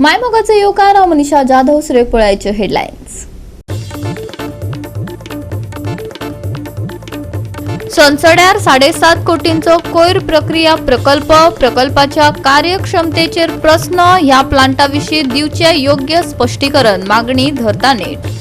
मायमोगाचो येवकार हांव मनीषा जाधव. सुरेख पळयाच्यो हेडलायन्स. संसड्यार 7.5 कोटींचो कोयर प्रक्रिया प्रकल्पाच्या कार्यक्षमतेचेर प्रस्न. ह्या प्लांटा विशीं दिवचे योग्य स्पश्टीकरण. मागणी धरता नेट.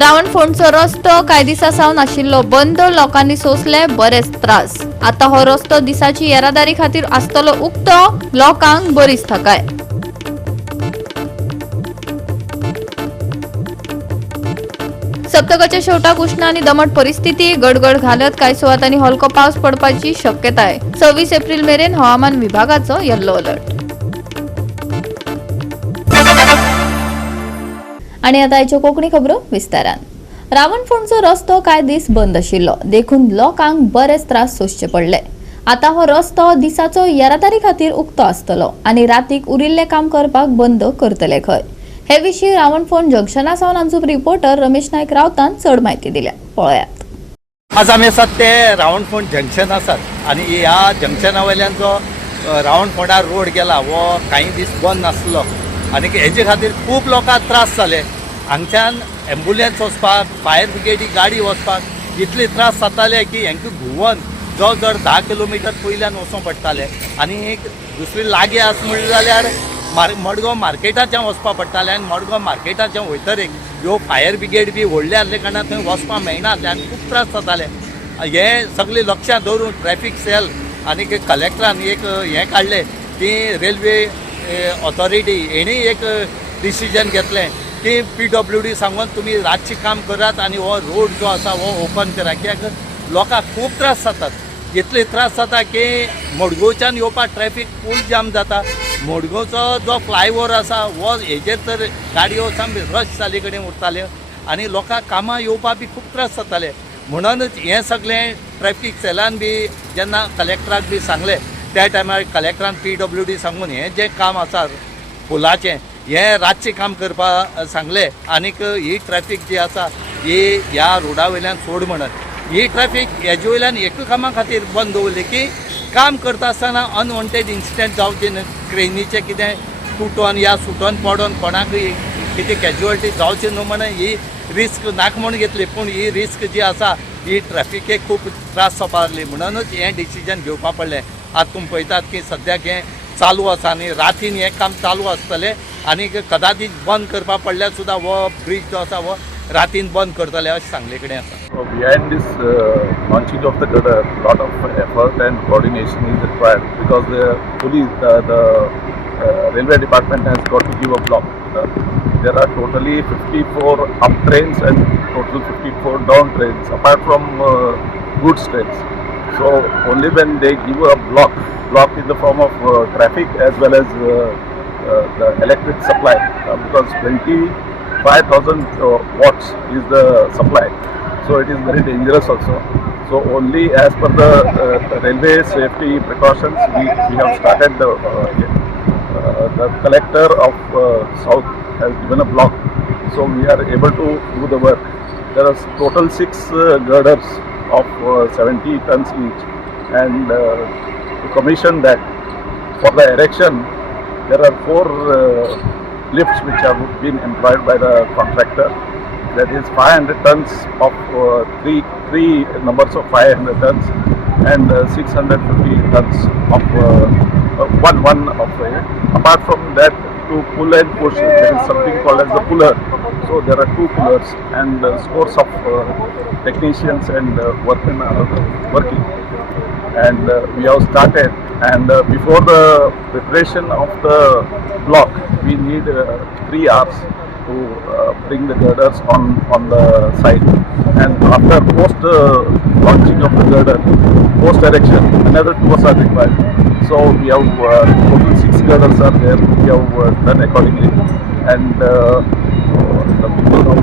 रावणफोंडचो रस्तो कांय दिसा सावन आशिल्लो बंद. लोकांनी सोंसले बरेच त्रास. आता हो रस्तो दिसाची येरादारी खातीर आसतलो उक्तो. लोकांक बरीच थाकाय. सप्तकाच्या शेवटाक उष्ण आनी दमट परिस्थिती. गडगड घालत कांय सुवातांनी हलको पावस पडपाची शक्यताय. 26 एप्रिल मेरेन हवामान विभागाचो येल्लो अलर्ट. आणि आता आयच्यो कोंकणी खबरो विस्तारान. रावणफोंडचो रस्तो कांय दीस बंद आशिल्लो, देखून लोकांक बरेच त्रास सोंसचे पडले. आता हो रस्तो दिसाचो येरादारी खातीर उक्तो आसतलो आनी रातीक उरिल्लें काम करपाक बंद करतले खंय. हे विशीं रावणफोंड जंक्शना सावन आमचो रिपोर्टर रमेश नायक रावतान चड म्हायती दिल्या. पळयात. आज आमी आसात ते रावणफोंड जंक्शन आसात आनी ह्या जंक्शना वयल्यान जो रावणफोंडार रोड गेला वो काही दीस बंद नासलो आनी हेजे खातीर खूब लोकांक त्रास जाले. हांगच्यान एम्बुलन्स वचपाक, फायर ब्रिगेडी गाडी वचपाक इतले त्रास जाताले की हेंका घुंवन जवळ जवळ 10 किलोमीटर पयल्यान वचूं पडटालें. आनी एक दुसरी लागीं आसा म्हणलें जाल्यार मडगांव मार्केटाच्यान वचपा पडटालें आनी मडगांव मार्केटाच्यान वयतरेक ह्यो फायर ब्रिगेड बी व्हडले आसले कारणान थंय वचपाक मेळनासलें आनी खूब त्रास जाताले. हे सगळे लक्षांत दवरून ट्रॅफिक सेल आनी कलेक्टरान एक हें काडलें की रेल्वे ऑथॉरिटी हेणी एक डिसिजन घेतलें की PWD सांगून तुमी रातची काम करात आनी हो रोड जो आसा हो ओपन करा. कित्याक लोकांक खूब त्रास जातात. इतले त्रास जाता की मडगांवच्यान येवपाक ट्रॅफिक फूल जाम जाता. मडगांवचो जो फ्लायओव्हर आसा हो हेजेर तर गाडयो सामकी रश जाले कडेन उरताल्यो आनी लोकांक कामां येवपाक बी खूब त्रास जाताले. म्हणूनच हें सगळें ट्रॅफिक सेलान बी जेन्ना कलेक्टराक बी सांगलें त्या टायमार कलेक्टरान PWD सांगून हें जें काम आसा पुलाचें हें रातचें काम करपाक सांगलें. आनीक ही ट्रॅफिक जी आसा ही ह्या रोडा वयल्यान सोड म्हणून. ही ट्रॅफिक हेजे वयल्यान एक कामा खातीर बंद दवरली की काम करता आसतना अनवॉन्टेड इन्सिडेंट जावचे न्हय. क्रेनीचें कितें तुटोन या सुटोन पडोन कोणाकय कितें कॅज्युअलिटी जावचे न्हू म्हणून ही रिस्क नाक म्हूण घेतली. पूण ही रिस्क जी आसा ही ट्रॅफिकेक खूब त्रास जावपाक लागली. म्हणूनच हें डिसिजन घेवपाक पडलें. आतां तुमी पळयतात की सद्याक हें चालू आसा आनी रातीन हें काम चालू आसतलें आनी कदाचित बंद करपाक पडल्यार सुद्दां हो ब्रिज जो आसा हो रातीन बंद करतले अशें सांगले कडेन आसा. Behind this launching of the girder, lot of effort and coordination is required because the police, the railway department has got to give a block. There are totally 54 up trains and total 54 down trains apart from goods trains. So only when they give a block in the form of traffic as well as the electric supply because 25,000 watts is the supply. So it is very dangerous also. So only as per the railway safety precautions we have started the collector of South has given a block. So we are able to do the work. There are total 6 girders of 70 tons each and to commission that for the erection there are 4 lifts which have been employed by the contractor. That is 500 tons of three numbers of 500 tons and 650 tons of one of apart from that to pull and push there is something called as the puller. So there are 2 pullers and scores of technicians and workmen are working and we have started and before the preparation of the block we need 3 hours to bring the girders on the site and after post launching of the girder, post erection another 2 hours are required. So we have total 6 girders are there. We have done accordingly and the people of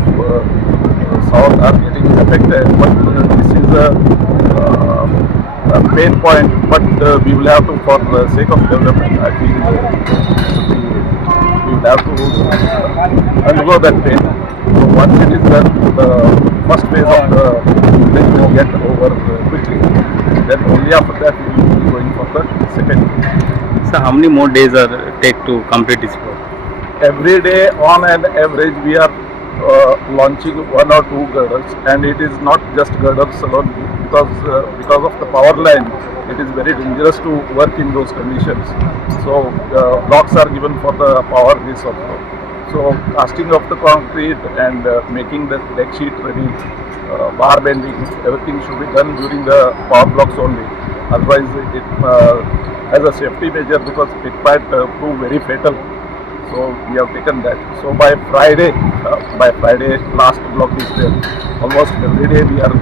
South are getting affected but this is a pain point but we will have to for the sake of development I feel we will have to undergo that pain. So once it is done, the first phase of the thing will get over quickly. Then only after that we will be going for the second. So how many more days are take to complete this work? Every day on an average we are launching 1 or 2 girders, and it is not just girders alone, because of the power line it is very dangerous to work in those conditions. So blocks are given for the power this also. So casting of the concrete and making the deck sheet ready, bar bending, everything should be done during the power blocks only. Otherwise it as a safety measure, because it might prove very fatal. So we have taken that. So by Friday last block is there. Almost every day we are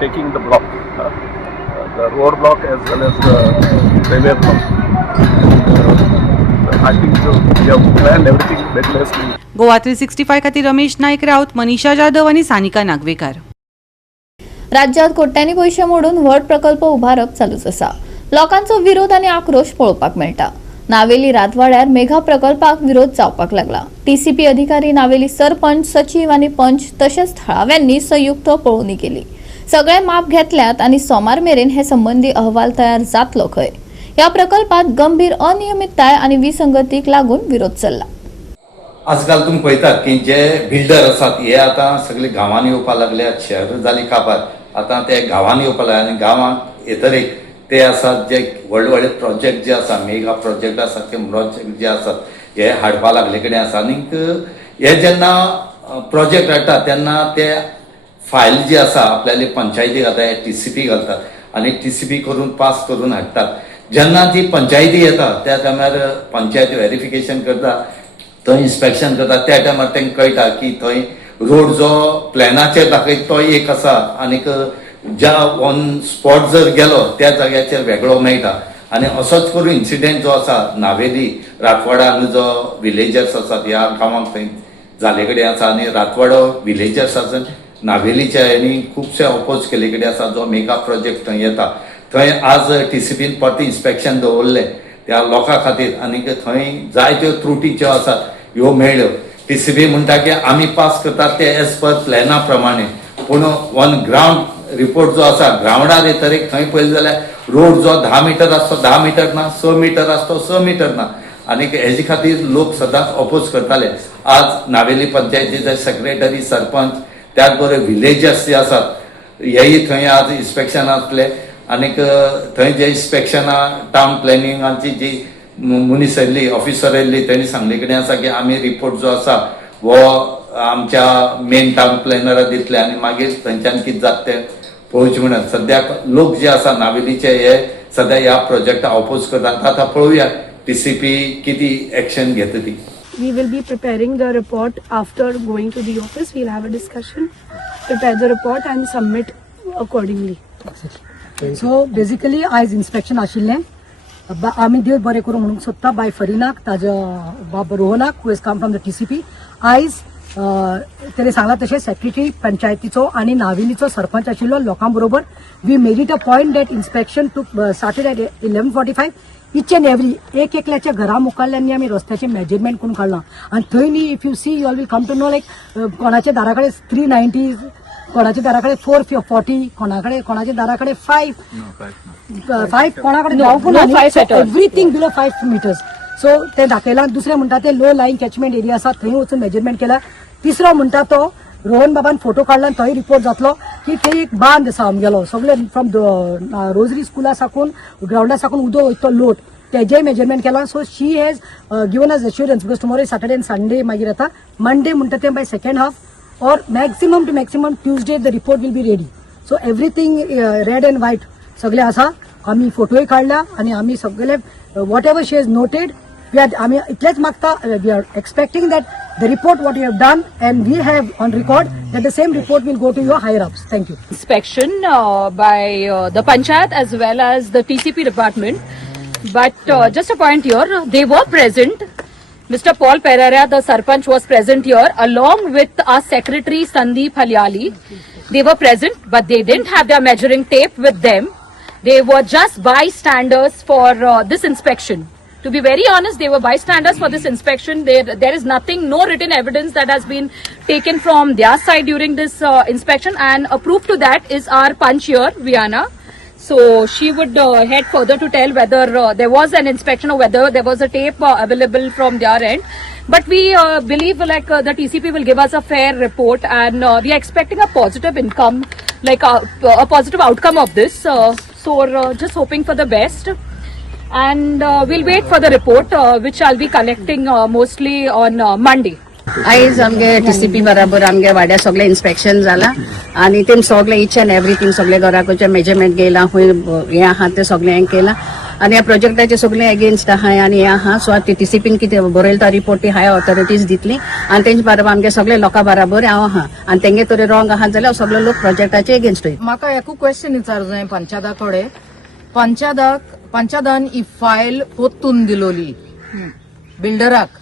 taking the block, the road block as well as the railway block. And, I think we have planned everything meticulously. Goa 365 खातीर रमेश नाईक राऊत, मनीषा जाधव आणि सानिका नागवेकर. राज्यात कोट्यांनी पैसे मोडून व्हड प्रकल्प उभारप चालूच असा. लोकांचो विरोध आणि आक्रोश पळोवपाक मेळटा. नावेली रातवाड्यार मेघा प्रकल्पाक विरोध जावपाक लागला. टीसीपी अधिकारी, नावेली सरपंच, सचिव आणि पंच तसेच थळाव्यांनी संयुक्त पळोवणी केली. सगळे माप घेतल्यात आणि सोमार मेरेन हे संबंधी अहवाल तयार जातलो खंय. या प्रकल्पात गंभीर अनियमितताय आणि विसंगतीक लागून विरोध चल्ला. आजकाल तुम्ही पळयतात की जे बिल्डर आसात हे आता सगळे गांवांनी येवपाक लागल्यात. शहर जाली काबार, आता ते गांवांनी येवपाक लागले आनी गांवांक येतरेक ते आसात जे व्हड व्हडले प्रोजेक्ट जे आसा, मेगा प्रोजेक्ट आसात, ते प्रोजेक्ट जे आसात हे हाडपा लागले कडेन आसा. आनीक हे जेन्ना प्रोजेक्ट हाडटात तेन्ना ते फायल जी आसा आपल्याली पंचायती घालतात, टीसीपी घालतात आनी टीसीपी करून पास करून हाडटात. जेन्ना ती पंचायती येता त्या टायमार पंचायती व्हेरिफिकेशन करता, थंय इन्स्पेक्शन करता, त्या टायमार तांकां कळटा की थंय रोड जो प्लॅनाचेर दाखयता तो एक आसा आनीक ज्या ऑन स्पॉट जर गेलो त्या जाग्याचेर वेगळो मेळटा. आनी असोच करून इन्सिडेंट जो आसा नावेली रातवाडा जो विलेजर्स आसात ह्या गांवांक थंय जाले कडेन आसा. आनी रातवाडो विलेजर्स आसा नावेलीच्या हेणी खुबशे अपोज केले कडेन आसा जो मेगा प्रोजेक्ट थंय येता. थंय आज टीसीपीन परती इन्स्पेक्शन दवरले त्या लोकां खातीर. आनीक थंय जायत्यो त्रुटी ज्यो आसात ह्यो मेळ्ळ्यो. टीसीपी म्हणटा की आमी पास करतात ते एज पर प्लॅना प्रमाणे, पूण ऑन ग्रावंड रिपोर्ट जो आसा ग्रावंडार येतरेक थंय पळयलें जाल्यार रोड जो 10 मीटर आसतो 10 मीटर ना, 6 मीटर आसतो 6 मीटर ना. आनीक हेजे खातीर लोक सदांच अपोज करताले. आज नावेली पंचायतीचे सेक्रेटरी, सरपंच, त्याच बरोबर विलेजर्स जे आसात हेय थंय आज इन्स्पेक्शन आसले. आनीक थंय जे इन्स्पेक्शना टावन प्लॅनिंगाची जी मनीस येयल्ली, ऑफिसर येयल्ली, तेणी सांगले कडेन आसा की आमी रिपोर्ट जो आसा वो आमच्या मेन टावन प्लॅनराक दितले आनी मागीर थंयच्यान कितें जाता तें पळोवचें म्हणून. सद्याक लोक जे आसा नावेलीचे हे सद्या ह्या प्रोजेक्टा अपोज करतात. आतां पळोवया टीसीपी कितें एक्शन घेता ती. We will be preparing the report after going to the office. We'll have a discussion, prepare the report and submit accordingly. So basically आयज इन्स्पेक्शन आशिल्लें. आमी देव बरें करूं म्हणूंक सोदता बाय फरिनाक, ताज्या बाब रोहनाक who has come from the TCP. आयज तेणें सांगलां तशें सेक्रेटरी पंचायतीचो आनी नावेलीचो सरपंच आशिल्लो लोकां बरोबर we made it a point that inspection to started at 11:45. Each and every एकल्याच्या घरा मुखाल्ल्यांनी आमी रस्त्याचे मेजरमेंट करून काडलां. आनी थंय न्ही if you see you all will come to know लायक कोणाच्या दारा कडेन 390, कोणाच्या दारा कडेन 440, कोणाच्या दारा कडेन 5, कोणाकडे एव्हरीथिंग बिलो 5 मीटर्स. सो ते दाखयलां. दुसरें म्हणटा ते लो लाईन कॅचमेंट एरिया आसा थंय वचून मेजरमेंट केला. तिसरो म्हणटा तो रोहन बाबान फोटो काडला आनी थंय रिपोर्ट जातलो की ते एक बांद आसा आमगेलो सगळे फ्रॉम रोजरी स्कुला साकून ग्राउंडा साकून उदक वयता लोट तेजेय मेजरमेंट केला. So she has given us assurance because tomorrow Saturday and Sunday मागीर येता. मंडे म्हणटा ते by second half or maximum to maximum Tuesday the report will be ready. So everything red and white सगळे आसा. आमी फोटोय काडला आनी आमी सगळे whatever she has noted आमी इतलेच मागता. We are expecting that the report what you have done and we have on record that the same report will go to your higher ups. Thank you. Inspection by the Panchayat as well as the TCP department. But just a point here, they were present. Mr. Paul Pereira, the Sarpanch, was present here along with our Secretary Sandeep Halyali. They were present, but they didn't have their measuring tape with them. They were just bystanders for this inspection. To be very honest, they were bystanders for this inspection. There is nothing, no written evidence that has been taken from their side during this inspection, and a proof to that is our punch here, Viana. So she would head further to tell whether there was an inspection or whether there was a tape available from their end. But we believe the TCP will give us a fair report, and we are expecting a positive income, a positive outcome of this. So we're just hoping for the best. And we'll wait for the report, which I'll be collecting mostly on Monday. आयज आमगे TCP बराबर आमगे वाड्या सगळे inspection जाला आणि ते सगळे इच अँड एवरीथिंग सगळे घराकडचे मेजरमेंट घेयला हूंय हे आहा ते सगळे हें केला आणि ह्या प्रोजेक्टाचे सगळे अगेन्स्ट आहाय आणि हे आहा सो ती टीसीपीन कितें बरयला तो रिपोर्ट ती हायर ऑथॉरिटीज दितली आणि तेंचे बरोबर आमगे सगळे लोकां बरोबर हांव आहा आणि तेंगे तरी रॉंग आहा जाल्यार सगळे लोक प्रोजेक्टाचे अगेन्स्ट वयता. म्हाका एकू क्वेश्चन विचारूं जाय पंचायता कडेन पंचायतान ही फायल पोत्तून दिलोली बिल्डराक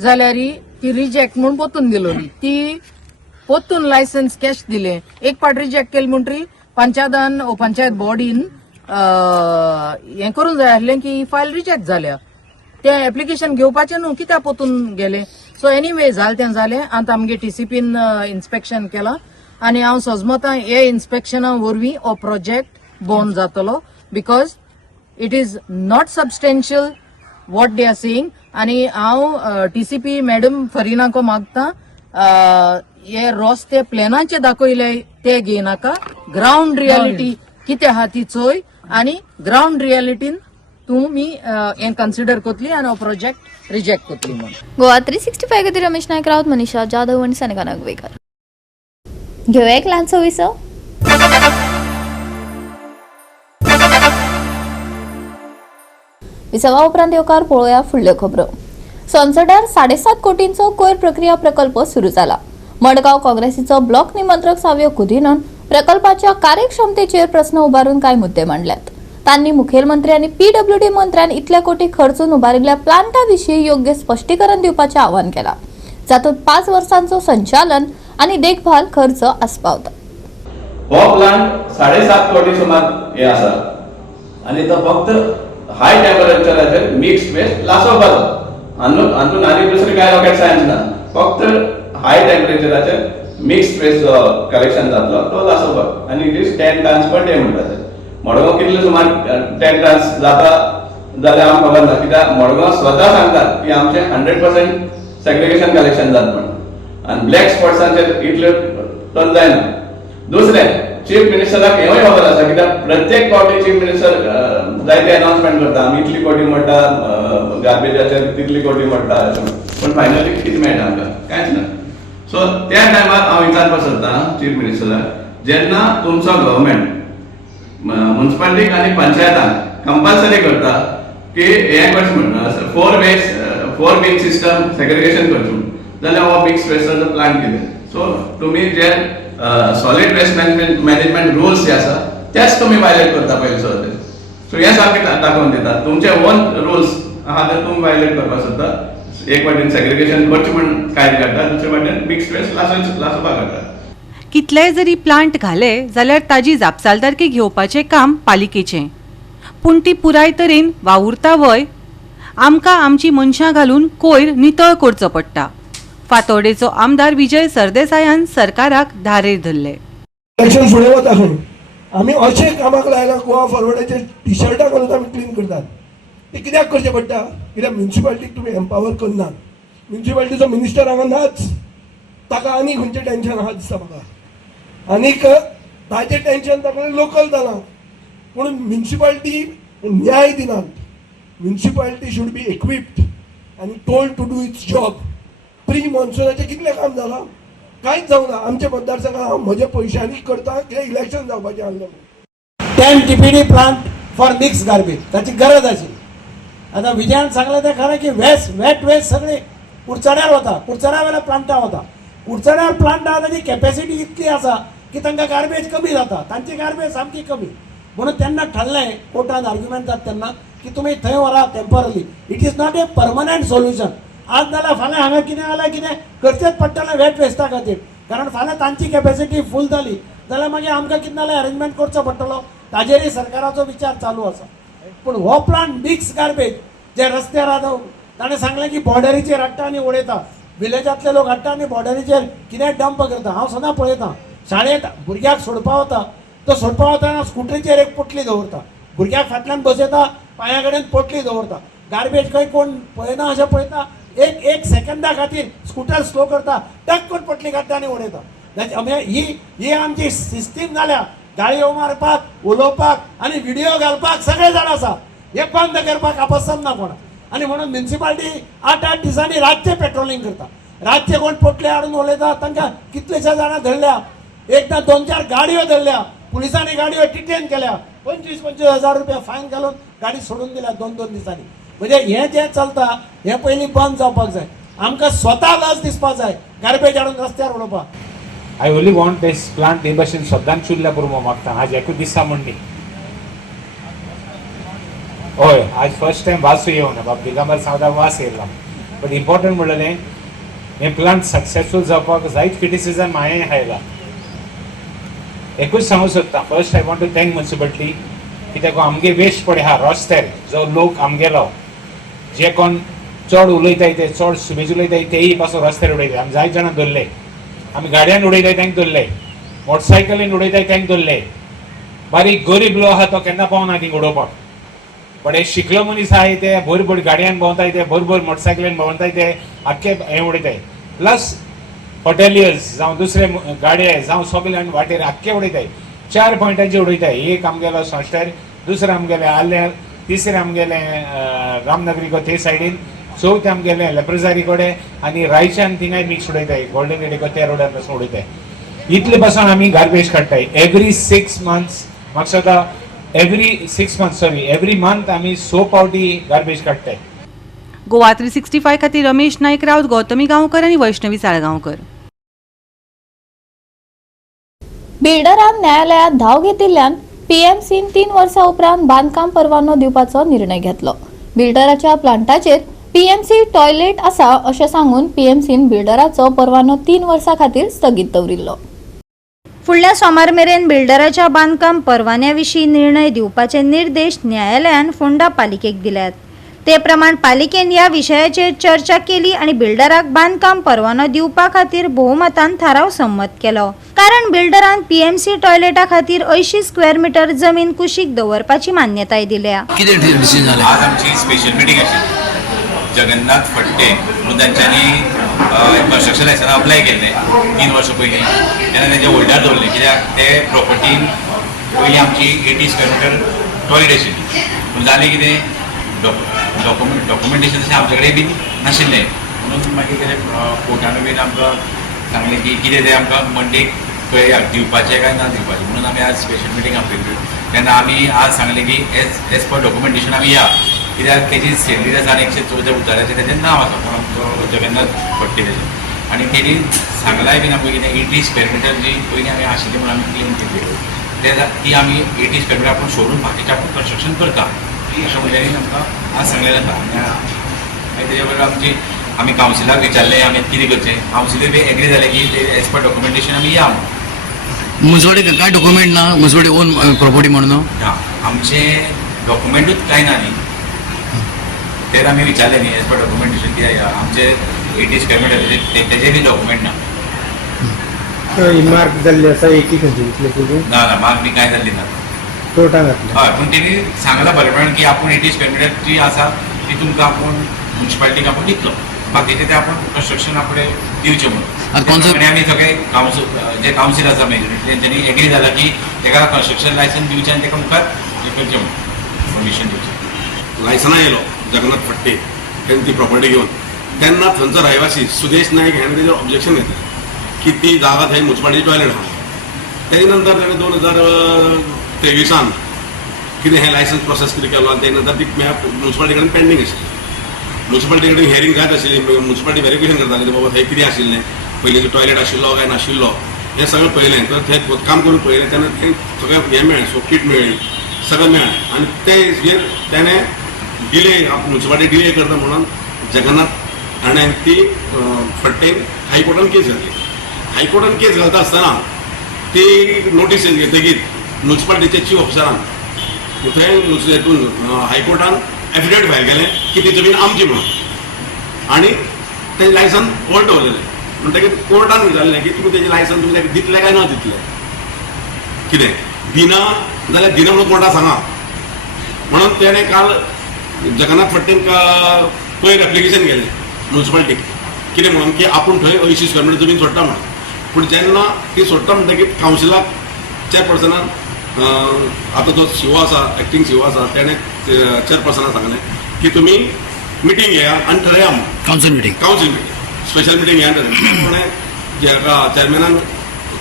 जाल्यार ती रिजेक्ट म्हणून पोत्तून दिलोली ती पोत्तून लायसन्स कॅश दिले एक पाट रिजेक्ट केली म्हणटरी पंचायतान पंचायत बॉडीन हें करूंक जाय आसलें की ही फायल रिजेक्ट जाल्या ते एप्लिकेशन घेवपाचें न्हू कित्याक पोत्तून गेले. सो एनीवे जालें तें जालें आतां आमगे टीसीपीन इन्स्पेक्शन केलां आनी हांव सजमतां हे इन्स्पेक्शना वरवीं हो प्रोजेक्ट बंद जातलो because it is not substantial what they are saying. आणि हांव टीसीपी मॅडम फरिनाको मागता हे रस्ते प्लॅनाचे दाखयले ते घेनाका ग्राउंड रियालिटी कितें आहा ती चोय आनी ग्राउंड रियालिटीन तुमी हें कन्सिडर करतली आनी हो प्रोजेक्ट रिजेक्ट करतली म्हणून. गोवा 365 खातीर रमेश नायक रावत, मनीषा जाधव आणि सानिका नागवेकर. घेऊया एक ल्हानसो विसव. विसवा उपरांत येवकार पळोवया फुडल्यो खबरो. संसदार 7.5 कोटींचो कोयर प्रक्रिया प्रकल्प सुरू जाला. मडगांव काँग्रेसीचो ब्लॉक निमंत्रक सावयो कुदिनन प्रकल्पाच्या कार्यक्षमतेचेर प्रस्न उबारून कांय मुद्दे मांडल्यात. तांणी मुखेलमंत्री आनी पीडब्ल्यूडी मंत्र्यान इतले कोटी खर्चून उबारिल्ल्या प्लांटा विशीं योग्य स्पश्टीकरण दिवपाचें आवाहन केलां. जातूंत 5 वर्सांचो संचालन आनी देखभाल खर्च आस्पावता. हो प्लांट 7.5 कोटी सुमार हे आसा आनी तो फक्त हाय टेम्परेचराचेर मिक्स्ड वेस्ट लासोवपाचो हातून आनी दुसरी काय रॉकेट सायन्स ना फक्त हाय टेम्परेचराचेर मिक्स्ड वेस्ट कलेक्शन जातलो तो लासोवपाक आनी it is 10 tons per day म्हणटा ते. मडगांव कितले सुमार 10 टन्स जाता जाल्यार आमकां खबर ना कित्याक मडगांव स्वता सांगतात की आमचे 100% सेग्रिगेशन कलेक्शन जाता म्हणून आनी ब्लॅक स्पॉट्सांचेर इतले टन जायना. दुसरें चीफ मिनिस्टराक हेंवूय खबर आसा कित्याक प्रत्येक फावटी चीफ मिनिस्टर जायते अनाउन्समेंट करता आमी इतली कोटी म्हणटा गार्बेजाचेर तितली कोटी म्हणटा पूण फायनली कितें मेळटा आमकां कांयच ना. सो त्या टायमार हांव विचारपाक सोदतां चीफ मिनिस्टराक जेन्ना तुमचो गव्हर्मेंट म्युन्सिपालिटीक आनी पंचायतांक कंपल्सरी करता की हें करचें म्हणटा 4 बीन सिस्टम सेग्रिगेशन करचें जाल्यार हो मिक्स वेस्टाचो प्लांट कितें. सो तुमी जे सॉलिड वेस्ट मॅनेजमेंट रुल्स जे आसा तेच तुम्ही वायलेट करता पयलीं सुद्दां. सो हे सारकें दाखोवन दितात तुमचे ओन रुल्स आहा ते तुमी वायलेट करपाक सोदता. एक वाटेन सेग्रिगेशन करचें म्हण कायदे काडटा दुसरे वाटेन मिक्स्ड वेस्ट लासोवपाक काडटा. कितलेय जरी प्लांट घाले जाल्यार ताजी जापसालदारकी घेवपाचें काम पालिकेचें. पूण ती पुराय तरेन वावुरता वय आमकां आमची मनशां घालून कोयर नितळ करचो पडटा. फातोर्डेचो आमदार विजय सरदेसायान सरकाराक धारेर धरले. इलेक्शन फुडें वता खंय आमी अशे कामाक लायला गोवा फॉरवर्डाचे टी शर्टां घालून आमी क्लीन करतात. ते कित्याक करचें पडटा कित्याक म्युन्सिपालिटीक तुमी एम्पावर करनात. म्युन्सिपालिटीचो मिनिस्टर हांगा नाच ताका आनी खंयचें टेन्शन आहा दिसता म्हाका आनीक ताचें टेन्शन ताका लोकल जालां पूण म्युन्सिपालिटी न्याय दिनात. म्युन्सिपालिटी शूड बी इक्विप्ड आनी told to do its job. Pre मॉन्सुनाचें कितलें काम जालां कांयच जावंक ना. आमच्या मतदारसंघात हांव म्हज्या पयशांनी करता कित्याक इलेक्शन जावपाचें आसलें. 10 TPD plant for mix garbage ताची गरज आशिल्ली. आतां विजयान सांगलें तें खरें की वेट वेस्ट सगळें कुडचड्यार वता कुडचड्या वेल्या प्लांटा वता. कुडचड्यार प्लांट आहा ताची कॅपॅसिटी इतली आसा की तांकां गार्बेज कमी जाता तांची गार्बेज सामकी कमी म्हणून तेन्ना ठरलें कोर्टान आर्ग्युमेंट जाता तेन्ना की तुमी थंय व्हरा temporary. It is not a permanent solution. आज नाल्यार फाल्यां हांगा कितें जाल्यार कितें करचेंच पडटलें वेट वेस्टा खातीर कारण फाल्यां तांची कॅपॅसिटी फूल जाली जाल्यार मागीर आमकां कितें जाल्यार अरेंजमेंट करचो पडटलो. ताजेरय सरकाराचो विचार चालू आसा. पूण हो प्लांट मिक्स गार्बेज जे रस्त्यार आतां ताणें सांगलें की बॉर्डरीचेर हाडटा आनी उडयता. विलेजांतले लोक हाडटा आनी बॉर्डरीचेर कितें डंप करता. हांव सदां पळयतां शाळेंत भुरग्याक सोडपा वता तो सोडपा वतना स्कुटरीचेर एक पोटली दवरता, भुरग्याक फाटल्यान बसयता, पांया कडेन पोटली दवरता, गार्बेज खंय कोण पळयना अशें पळयता, एक सेकंदा खातीर स्कुटर स्लो करता, टक करून पोटली काडटा आनी उडयता. ही आमची सिस्टीम जाल्या. गाळयो मारपाक, उलोवपाक आनी व्हिडिओ घालपाक सगळे जाण आसा. हे बंद करपाक आपसम ना कोणा. आनी म्हणून म्युन्सिपाल्टी 8-8 दिसांनी रातचे पेट्रोलिंग करता. रातचे कोण पोटले हाडून उलयता, तांकां कितलेशे जाणां धरल्या. एकदां 2-4 गाडयो धरल्या, पुलिसांनी गाडयो डिटेन केल्या, 25-25 हजार रुपया फायन घालून गाडी सोडून दिल्या 2-2 दिसांनी. म्हणजे हे जे चलता हे पयलीं बंद जावपाक जाय. आमकां स्वता लज दिसपाक जाय गार्बेज हाडून रस्त्यार उडोवपाक. I only want this plant हे भशेन सदांच चुरल्या पुरवो मागता. आज एकूच दिसा म्हणणी हय आज फर्स्ट टायम वास येवना बाब दिगंबर सांगता वास येयला. बट इम्पॉर्टंट म्हणलें हे प्लांट सक्सेसफूल जावपाक जायत क्रिटिसिजम हांवें हायला. एकूच सांगूंक सोदता, first I want to thank municipality कित्याक आमगे वेस्ट पडे आहा रस्त्यार जो लोक आमगेलो जे कोण चड उलयताय ते चड सुबेज उलयताय तेय पासून रस्त्यार उडयताय. आमी जायत जाणां धरले, आमी गाडयान उडयताय तांकां धरले, मोटरसायकलीन उडयताय तांकां धरले. बारीक गरीब लोक आहा तो केन्ना पावना थिंग उडोवपाक. बट हे शिकलो मनीस आहाय ते भर भर गाडयान भोंवताय ते भर भर मोटरसायकलीन भोंवताय ते आख्खे हे उडयताय. प्लस हॉटेलियर्स जावं दुसरे गाडये जावं सगळे वाटेर आख्खे उडयताय. 4 पॉयंटांचेर उडयताय. एक आमगेलो सॉस्टेर, दुसरें आमगेलें आल्ल्यार, तिसरें आमगेलें रामनगरी को ते सायडीन, चवथें आमगेलें लेप्रजारी कडेन आनी रायच्यान थिंगाय मिक्स उडयताय. गोल्डन गेटी को त्या रोडार पासून उडयताय. इतले पासून आमी गार्बेज काडटाय. एवरी 6 मंथ्स म्हाका सुद्दां एवरी मंथ आमी 100 पावटी गार्बेज काडटाय. गोवा 365 खातीर रमेश नायक रावत, गौतमी गांवकर आनी वैष्णवी साळगांवकर. बिल्डरान न्यायालयात धाव घेतिल्ल्यान पीएमसीन 3 वर्सां उपरांत बांदकाम परवानो दिवपाचो निर्णय घेतलो. बिल्डराच्या प्लांटाचेर पीएमसी टॉयलेट आसा अशें सांगून पीएमसीन बिल्डराचो परवानो 3 वर्सां खातीर स्थगीत दवरिल्लो. फुडल्या सोमार मेरेन बिल्डराच्या बांदकाम परवान्या विशीं निर्णय दिवपाचे निर्देश न्यायालयान फोंडा पालिकेक दिल्यात. ते प्रमाण पालिकेन ह्या विशयाचेर चर्चा केली आनी बिल्डराक बांदकाम परवानो दिवपा खातीर भोवमतान थाराव संमत केलो. कारण बिल्डरान पीएमसी टॉयलेटा खातीर 80 स्क्वेअर मिटर जमीन कुशीक दवरपाची मान्यताय दिल्या. आज आमची स्पेशल मिटींग आशिल्ली. जगन्नाथ फडटे म्हणून तांच्यांनी कन्स्ट्रक्शन लायसन अप्लाय केल्लें 3 वर्सां पयलीं. तेन्ना तेंचे होल्डार दवरले कित्याक ते प्रॉपर्टीन पयलीं आमची 80 स्क्वेअर मिटर टॉयलेट आशिल्ली. पूण जालें कितें डॉक्युमेंटेशन तशें आमचे कडेन बीन नाशिल्लें. म्हणून मागीर कितें कोर्टान बीन आमकां सांगलें की कितें तें आमकां मंडेक पळयात दिवपाचें काय ना दिवपाचें. म्हणून आमी आज स्पेशल मिटींग आपयली. तेन्ना आमी आज सांगलें की एज पर डॉक्युमेंटेशन आमी या, कित्याक तेजी सेलरी आसा आनी 114 उताराचें तेजें नांव आसा पूण आमचो जगन्नाथ फडटे तेजें. आनी तेणी सांगलाय बीन आमकां कितें 80 स्क्वेअर मिटर जी पयलीं आमी आशिल्ली म्हणून आमी क्लेम केली ती आमी 80 स्क्वेअर मिटर आपूण सोडून बाकीचें आपूण कन्स्ट्रक्शन करता अशें म्हणल्यार आमकां आज सांगलें जाता. आनी तेजे बरोबर आमी कावन्सिलाक विचारलें आमी कितें करचें. कावन्सिलूय बी एग्री जालें की एज पर डॉक्युमेंटेशन आमी या. मुजवाडी काय डॉक्युमेंट ना, मुजवाडी ओन प्रॉपर्टी म्हणून आमचे डॉक्युमेंटूच कांय ना न्ही. तेच आमी विचारलें न्ही एज पर डॉक्युमेंटेशन कित्याक या आमचे 80 स्क्वेअर मिटर तेजे बी डॉक्युमेंट ना. मार्क जाल्ली आसा एकी खंयची ना मार्क बी कांय जाल्ली ना. कोर्टान घातली. हय पूण तेणी सांगलां बरें प्रमाण की आपूण 80 स्क्वेअर मिटर जी आसा ती तुमकां आपूण म्युन्सिपाल्टीक आपूण दितलो. बाकीचें तें आपूण कन्स्ट्रक्शन आपणें दिवचें म्हणून. आनी आमी सगळे जे कावन्सील आसा मेजॉरिटी तेंच्यांनी एग्री जाला की तेका कन्स्ट्रक्शन लायसन दिवचें आनी तेका मुखार हें करचें म्हणून परमिशन दिवचें. लायसना येयलो जगन्नाथ फडटे तेन्ना ती प्रॉपर्टी घेवन तेन्ना थंयचो रहिवासी सुदेश नायक हाणें तेजेर ऑब्जेक्शन घेतलें की ती जागा थंय म्युन्सिपाल्टी टॉयलेट आहा. तेजे नंतर ताणें 2023 कितें हें लायसन्स प्रोसेस कितें केलो आनी तेजे नंतर ती म्युन्सिपाल्टी कडेन पेंडींग आशिल्ली. म्युन्सिपाल्टी कडेन हियरींग जायत आशिल्ली. म्युन्सिपाल्टी व्हेरिफिकेशन करताली बाबा थंय कितें आशिल्लें, पयलींचो टॉयलेट आशिल्लो काय नाशिल्लो हें सगळें पळयलें. तर थंय खोदकाम करून पळयलें तेन्ना थंय सगळें हें मेळ्ळें, सो किट मेळ्ळी, सगळें मेळ्ळें. आनी ते तेणें डिले म्युन्सिपाल्टी डिले करता म्हणून जगन्नाथ हाणें ती फडटेन हायकोर्टान केस घातली. हायकोर्टान केस घालता आसतना ती नोटीस घेतकीर म्युन्सिपाल्टीच्या चीफ ऑफिसरान थंय हितून हायकोर्टान एफिडेविट फायल केलें की ती जमीन आमची म्हणून आनी तें लायसन ऑल्ट दवरलेलें. म्हणटकीर कोर्टान विचारलें की तुमी तेजें लायसन तुमी दितलें काय ना दितलें कितें दिना जाल्यार दिना म्हणून कोर्टाक सांगा म्हणून तेणें काल जगन्नाथ फडणीक पयर एप्लिकेशन केलें म्युन्सिपालिटीक कितें म्हणून की आपूण थंय 80 स्क्वेअर मिटर जमीन सोडटा म्हणून. पूण जेन्ना ती सोडटा म्हणटकीर कावन्सिलाक चेअरपर्सनान आतां जो सीओ आसा एक्टींग सीओ आसा तेणें चेअरपर्सनाक सांगलें की तुमी मिटींग घेया आनी थरया म्हणून. काउन्सिल मीटिंग स्पेशल मिटींग घेया ताणें चेअरमॅनान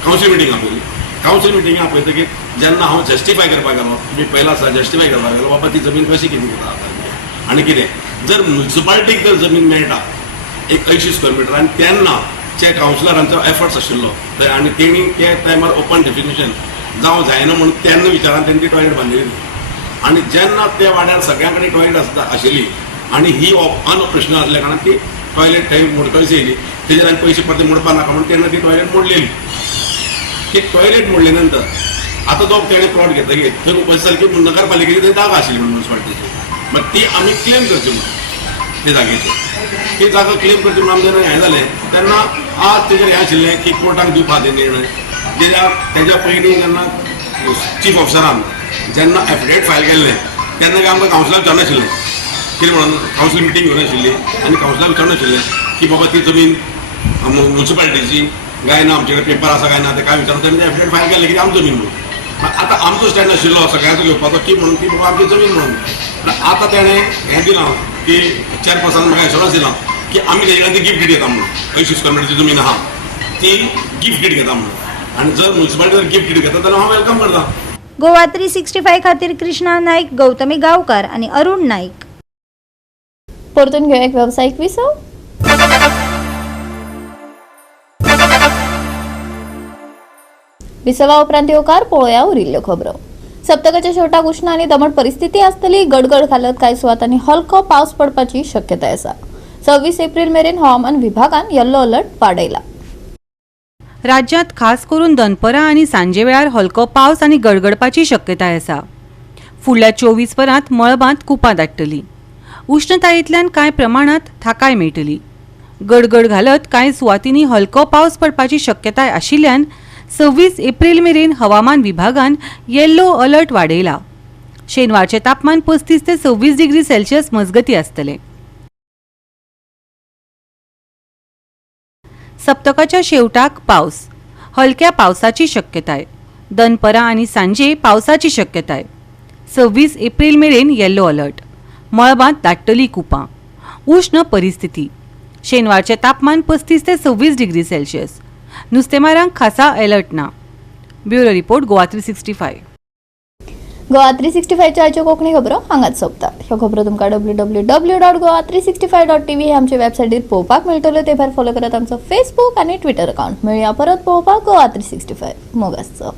कावन्सील मिटींग आपयली. कावन्सील मिटींग आपयतकीर जेन्ना हांव जस्टिफाय करपाक गेलो तुमी पयला आसा जस्टिफाय करपाक गेलो बाबा ती जमीन कशी कितें घेता आनी कितें जर म्युन्सिपालिटीक जर जमीन मेळटा एक 80 स्क्वेअर मिटर आनी तेन्ना जे कावन्सिलरांचो एफर्ट्स आशिल्लो थंय आनी तेणी त्या टायमार ओपन डेफिनेशन जावं जायना म्हणून तेन्ना विचारान तेणी ती टॉयलेट बांदिल्ली आनी जेन्ना त्या वाड्यार सगळ्यां कडेन टॉयलेट आशिल्ली आनी ही अनऑपरेशनल आसल्या कारणान ती टॉयलेट थंय मोडकळशी येयली तेजेर आनी पयशे परते मोडपा नाका म्हणून तेन्ना ती टॉयलेट मोडलेली. ती टॉयलेट मोडले नंतर आतां तो तेणें प्लॉट घेतकीर थंय पयस सारकी नगरपालिकेची थंय जागा आशिल्ली म्हणून म्युन्सिपालिटीची मागीर ती आमी क्लेम करची म्हणून ते जागेची ती जागा क्लेम करची म्हणून जेन्ना हें जालें तेन्ना आज तेजेर हें आशिल्लें की कोर्टाक दिवपा ते निर्णय तेज्या पयलीं जेन्ना चीफ ऑफिसरान जेन्ना एफिडेविट फायल केल्लें तेन्ना आमकां कावन्सिलाक विचारनाशिल्लें कितें म्हणून कावन्सील मिटींग घेवन आशिल्ली आनी कावन्सिलाक विचारनाशिल्लें की बाबा ती जमीन म्युन्सिपालिटीची काय ना आमचे कडेन पेपर आसा काय ना ते काय विचारता तेन्ना एफिडेविट फायल केलें की आमची जमीन म्हणून. आतां आमचो स्टँड आशिल्लो सगळ्यांचो घेवपाचो की म्हणून ती बाबा आमची जमीन म्हणून आतां तेणें हें दिलां की चेअरपर्सनान म्हाका एश्योरन्स दिलां की आमी तेजे कडेन ती गिफ्ट घेता म्हणून 80 स्क्वेअर मिटरची जमीन आहा ती गिफ्ट घेता म्हणून आनी जर म्युन्सिपालिटी गिफ्ट घेता जाल्यार हांव वेलकम करता. गोवा 365 खातीर कृष्णा नाईक, गौतमी गांवकार आणि अरुण नाईक. परतून घेऊया एक व्यावसायिक विसव. विसवा उपरांत येवकार पळोवया उरिल्ल्यो खबरो. सप्तकाच्या शेवटाक उष्ण आनी दमट परिस्थिती आसतली. गडगड घालत कांय सुवातांनी हलको पावस पडपाची शक्यताय आसा. 26 एप्रिल मेरेन हवामान विभागान येल्लो अलर्ट वाडयला. राज्यात खास करून दनपरां आनी सांजे वेळार हलको पावस आनी गडगडपाची शक्यताय आसा. फुडल्या 24 वरांत मळबांत कुपां दाटतली. उष्णतायेंतल्यान कांय प्रमाणात थाकाय मेळटली. गडगड घालत कांय सुवातींनी हलको पावस पडपाची शक्यताय आशिल्ल्यान 26 एप्रिल मेरेन हवामान विभागान येल्लो अलर्ट वाडयला. शेनवारचे तापमान 35 ते 26 डिग्री सेल्सियस मजगती आसतले. सप्तकाच्या शेवटाक पावस, हलक्या पावसाची शक्यताय. दनपरां आनी सांजे पावसाची शक्यताय. 26 एप्रिल मेरेन येल्लो अलर्ट. मळबांत दाटतली कुपां. उष्ण परिस्थिती. शेनवारचे तापमान 35 ते 26 डिग्री सेल्सियस. नुस्तेमारांक खासा अलर्ट ना. Bureau report Goa 365. गोवा 365च्या आजच्यो कोंकणी खबरो हांगाच सोंपतात. ह्यो खबरो तुमकां www.goa365.tv हे आमचे वेबसायटीर पळोवपाक मेळटल्यो. ते भायर फॉलो करात आमचो फेसबूक आनी ट्विटर अकाउंट. मेळुया परत पळोवपाक गोवा 365. मोग आसचो.